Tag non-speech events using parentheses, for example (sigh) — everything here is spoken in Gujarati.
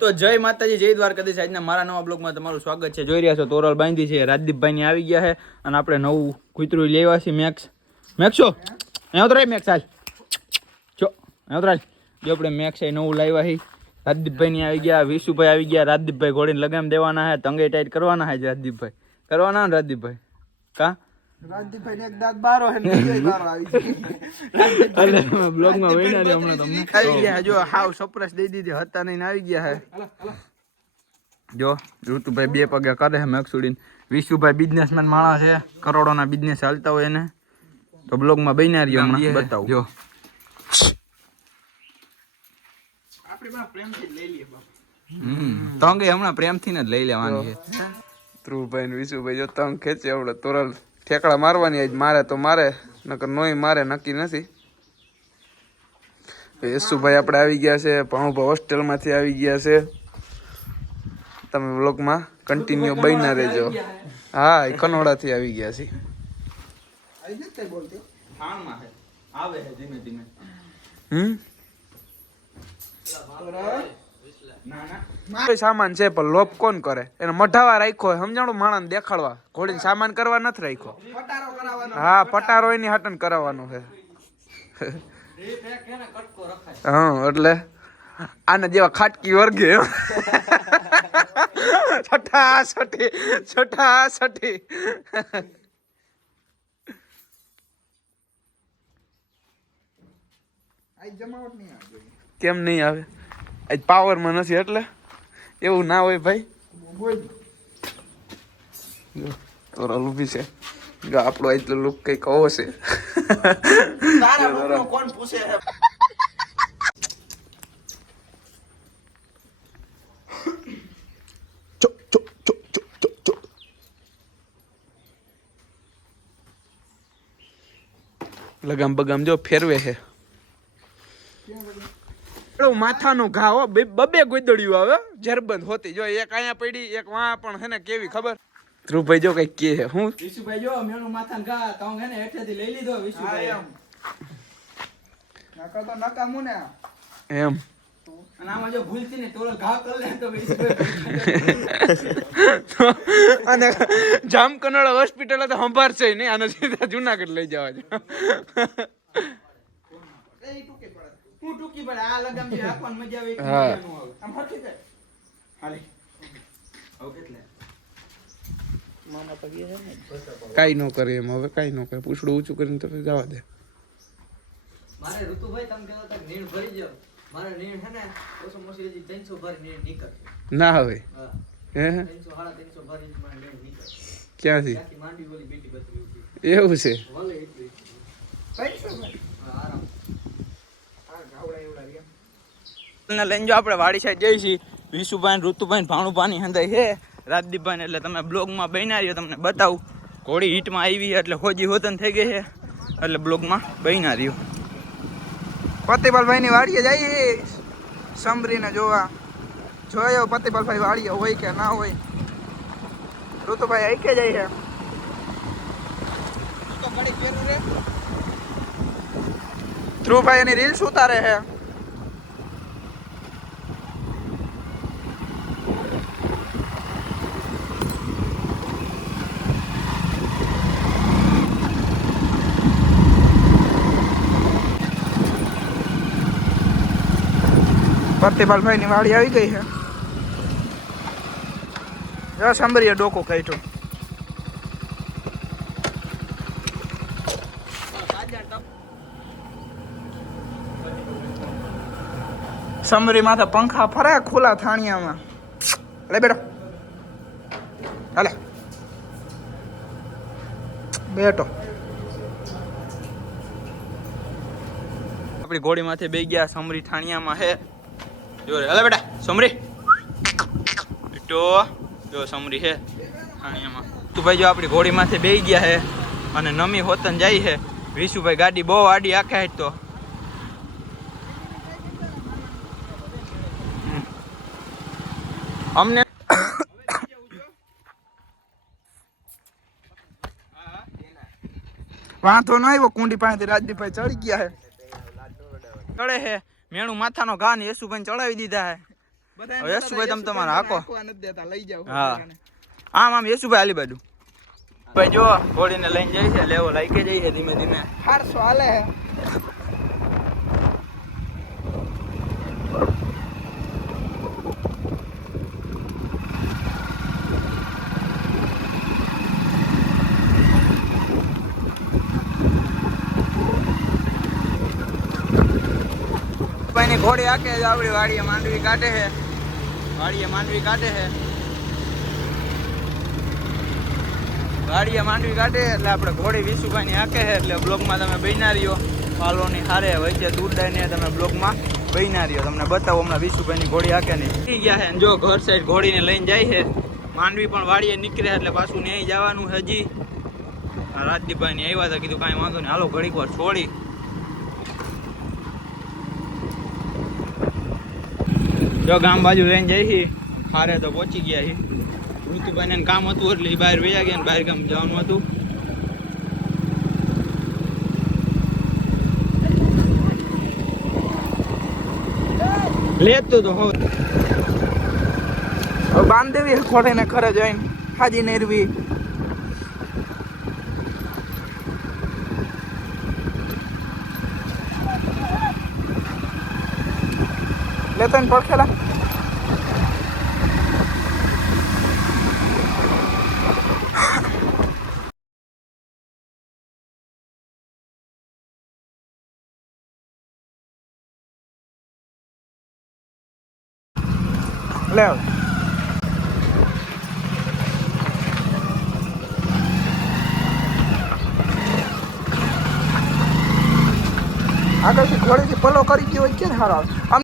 તો જય માતાજી, જય દ્વારકાધીશ. આજના મારા નવા બ્લોગમાં તમારું સ્વાગત છે. જોઈ રહ્યા છો, તોરલ બાંધી છે રાજદીપભાઈ ની આવી ગયા છે અને આપણે નવું કૂતરું લેવા છે મેક્સ, મેક્સો અહીંયા ઉતરાય મેક્સ, હાલ. જો અહીંયા ઉતરાય જો આપણે મેક્સ એ નવું લાવ્યા છે. રાજદીપભાઈ ની આવી ગયા, વિશુભાઈ આવી ગયા. રાજદીપભાઈ ઘોડીને લગામ દેવાના છે તંગે ટાઈટ કરવાના છે, રાજદીપભાઈ. કરવાના ને રાજદીપભાઈ. કા? રાજદીપભાઈ ને એક દાંત બારો હે ને બારો આવી અરે રે હમણાં તમને. આવી ગયા. જો હાવ સરપ્રાઈઝ દઈ દીધી. હતા નહીં આવી ગયા હે. જો ઋતુભાઈ બે પગે કરે છે મેક્સુડીન વિશુભાઈ બિઝનેસમેન માણસ છે કરોડોના બિઝનેસ ચાલતા હોય એને. તો બ્લોગમાં બન્યા રહ્યો હમણાં. બતાવું. જો. હમ તંગે હમણાં પ્રેમથી ને જ લઈ લેવાની છે ધ્રુવભાઈ વિશુભાઈ જો તંગ ખેંચે આપણે તોરલ ઠેકડા મારવાની આજ મારે તો મારે નકર નોય મારે નક્કી નથી. યશુભાઈ આપણે આવી ગયા છે ભાણુભા હોસ્ટેલમાંથી આવી ગયા છે. તમે વ્લોગમાં કન્ટિન્યુ બન્યા રહેજો. હા એ કનોડાથી આવી ગયા છે. આવે છે ધીમે ધીમે. હમ? સામાન છે પણ લોપ કોણ કરે? એને મઢાવા રાખ્યો સમજાણું? માણસ દેખાડવા. ઘોડીને સામાન કરવા નથી રાખ્યો. હા પટારો એની હટન કરાવવાનું છે. હા એટલે આને જેવા ખાટકી વર્ગે. છઠ્ઠા છઠ્ઠી છઠ્ઠા છઠ્ઠી કેમ નહીં આવે? આજ પાવરમાં નથી એટલે? એવું ના હોય ભાઈ. જો, તોરલ ઊભી છે. જો આપણો આટલો લુક કંઈક આવો છે. ચો, ચો. લગામ બગામ જો ફેરવે છે. માથાનો ઘા હો બે- બબે ગોદડ્યું આવે જરબંધ હોતી. જો એક અહીંયા પડી એક વાં પણ હે ને કેવી ખબર? ધ્રુવભાઈ જો કઈ કે હું? વિશુભાઈ જો મેણું માથા ઘા તો હે ને હેઠેથી લઈ લીધો વિશુભાઈ એમ. અને તો જો ભૂલથી ને તોરલ ઘા કરી લે તો વિશુભાઈ (laughs) અને જામકનોડા હોસ્પિટલ તો સંભાળશે નહીં આને સીધા જુનાગઢ લઈ જવા છે. હું ટૂંકી પડે આ લગામ જે આપવાની મજા આવે એટલી હા. આમ હરખી જાય હાલે. હવે કેટલે? કઈ ન કરે એમ. હવે કઈ ન કરે. પૂછડું ઊંચું કરીને તો જવા દે. મારે ઋતુભાઈ તમે કહેતા હતા નીણ ભરી જાવ મારે નીણ છે ને ઓછો મોસી ત્રણસો ભરી નીણ નીકળ ના હવે. હા. હે? ત્રણસો સાડા ત્રણસો ભરી મારે નીણ નીકળશે. ક્યાંથી? ત્યાંથી માંડી ઓલી બેટી બતરી એવું છે? ભલે એટલી. હા, આરામ. ને લઈને જો આપણે વાડી સાઈડ જઈ છીએ. વિશુભાઈ ઋતુભાઈ ભાણુભાની અંદર છે. રાજદીપભાઈ એટલે તમે બ્લોગમાં બન્યા રહ્યો તમને બતાવું. ઘોડી હીટમાં આવી એટલે હોજી હોતન થઈ ગઈ છે. એટલે બ્લોગમાં બન્યા રહ્યો પતિપાલભાઈ ની વાડીએ જઈએ સંભરીને જોવા. જોયો પતિપાલભાઈ વાડીએ હોય કે ના હોય. ઋતુભાઈ આઈ કે જાય છે. ધ્રુવભાઈ એની રીલ્સ ઉતારે છે પ્રતિપાલભાઈ ની વાડી આવી ગઈ છે જો સંભરીએ ડોકો કાઢ્યો સમરી માથે પંખા ફરે ખુલ્લા થાણિયામાં લે બેટો હાલે. બેટો આપણી ઘોડીમાંથી બે ગયા સમરી ઠાણિયામાં હે. જો અલે બેટા, સમરી. બેટો જો સમરી હે ઠાણિયામાં તું ભાઈ જો આપણી ઘોડીમાંથી બે ગયા હે અને નમી હોતન જાય હે. વિશુભાઈ ગાડી બહુ આડી આખે તો હમ. અમને વાંધો ન આવ્યો કુંડી પાસેથી રાજદીપભાઈ ચડી ગયા હે. ચડે હે. મેણું માથાનો ઘા ને યશુભાઈ ચડાવી દીધા હે. યશુભાઈ તમે તમારા હાકો. હા. આમ આમ યશુભાઈ આલી બાજુ. ભાઈ જો ઘોડીને લઈને છે લેવો લાઈકે જઈ છે ધીમે ધીમે. હારસો હાલે હે. ઘોડી આકે જ આપણી વાડીએ માંડવી કાઢે છે. વાડીએ માંડવી કાઢે છે. વાડીએ માંડવી કાઢે એટલે આપણે ઘોડી વિશુભાઈની આકે છે એટલે બ્લોગમાં તમે બન્યા રહ્યો ફાલોની હારે વચ્ચે દૂરદાઈને તમે બ્લોગમાં બન્યા રહ્યો તમને બતાવો, હમણાં વિશુભાઈની ઘોડી આકે નહીં. ગયા છે જો ઘર સાઈડ ઘોડીને લઈને જાય છે. માંડવી પણ વાડીએ નીકળે એટલે પાછું ન્યાય જવાનું હજી. રાજદીપભાઈની આવ્યા હતા, કીધું કાંઈ વાંધો નહીં. હાલો, ઘડીક વાર છોડી. જો ગામ બાજુ લઈને જઈ છીએ હારે તો પહોંચી ગયા છીએ ઋતુભાઈને કામ હતું એટલે એ બહાર વયા ગયા બહાર ગામ જવાનું હતું. લેતું તો હવે. બાંધેવી ખોડે ને ખરે જઈને હાજી નેરવી લેતો ને પડખેલા હવે. આગળથી ઘોડેથી પલો કરી ગયો હોય કે હારો આમ